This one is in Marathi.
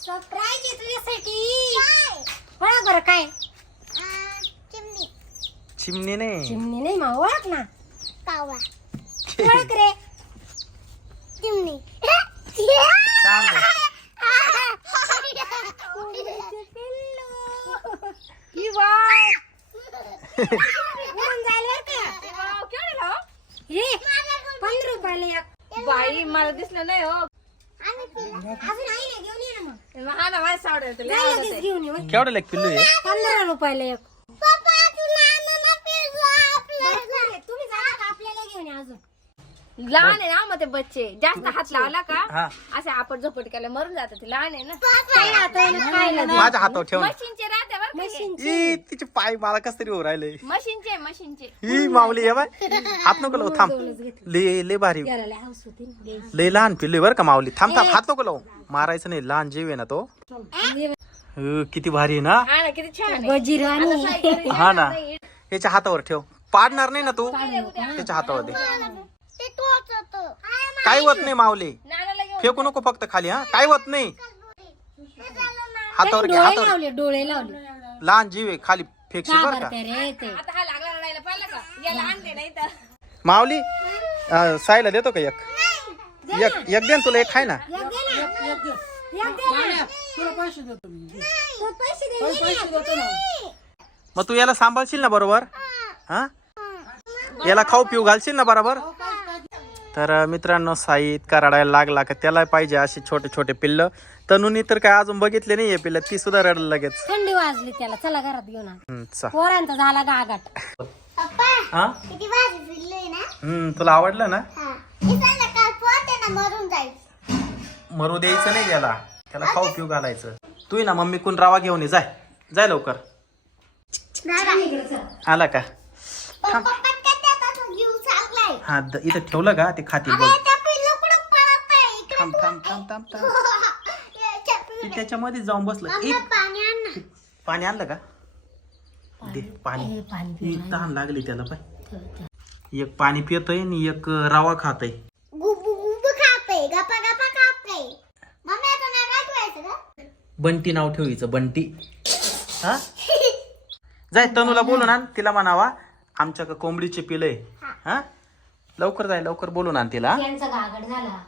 सरप्राईज आहे तुझ्यासाठी ओळख बरं काय? चिमणी. नाही. चिमणी नाही मा ओळख ना. ओळख रे. चिमणी. होऊन जाईल बरं का? हे पंधरा रुपयाला एक. बाई मला दिसलं नाही हो. अजून आहे ना घेऊन ये ना मग हा ना माझ्या सावड्या नाही लगेच घेऊन ये होय. केवढं लेक पिल्लू आहे पंधरा रुपयाला एक बरं, चालेल. तुम्ही जा का आपल्याला घेऊन या अजून लहान आहे ना मग ते बच्चे जास्त हात लावला का हा असे आपण झोपट केला मरून जातात ते लहान आहे ना आता खायला दे. माझ्या हातावर ठेव ना. मशीनचे ई तिचे पाय मला कस तरी हो राहिले. मशीनचे मशीनचे. ही माऊली आहे बाय. हात नको लावू थांब. ले ले भारी. लय लहान पिल्लू बरं का माऊली. थांब थांब हात नको लावू. मारायचं नाही लहान जीव आहे ना तो. अ, किती भारी आहे ना. हा ना किती छान आहे. हा ना. याच्या हातावर ठेव. पाडणार नाही ना तू. त्याच्या हातावर दे. काय होत नाही माऊली. नानाला घेऊन फेकू नको फक्त खाली हा. काय होत नाही. हातावर घे डोळे हातावर लावले डोळे लावले. लहान जीव आहे खाली फेकशील बरं का? घाबरते रे ते. आता हा लागला रडायला पाहिलं का? याला आणते नाही तर. माऊली अ, साईला देतो का एक? एक एक दे ना तुला एक खाय ना. एक दे ना. एक दे. ना. तुला पैसे देतो मी. तो पैसे दे पैसे देतो ना. मग तू याला सांभाळशील ना बरोबर? हा? याला खाऊ पिऊ घालशील ना बरोबर? तर मित्रांनो साई इतका रडायला लागला का त्याला पाहिजे असे छोटे छोटे पिल्ल. तनुनी तर काय अजून बघितले नाहीये पिल्ल ती सुद्धा रडला लगेच. थंडी वाजली त्याला चला घरात घेऊन आ. हम्म, चा. पोरांचा झाला गागाट. हा? हम्म तुला आवडलं ना? मरू द्यायचं नाही त्याला. त्याला खाऊ पिऊ घालायचं. तू ये ना मम्मी कोण रवा घेऊन ये जाय. जाय लवकर. आला का? थांब. हा द- इथं ठेवलं का? ते खातील बघ. थांब थांब थांब थांब थांब. ते त्याच्यामध्ये जाऊन बसलं. ए, पाणी आणलं का? दे पाणी. हे तहान लागली त्याला पाय एक पाणी पितोय आणि एक रवा खातय. बंटी नाव ठेवायचं बंटी. हा? जाय तनूला बोलून आण. तिला म्हणावा आमच्या कोंबडीचे पिलंय. हा? लवकर जाय लवकर बोलून आण तिला. त्यांचा गागड झाला.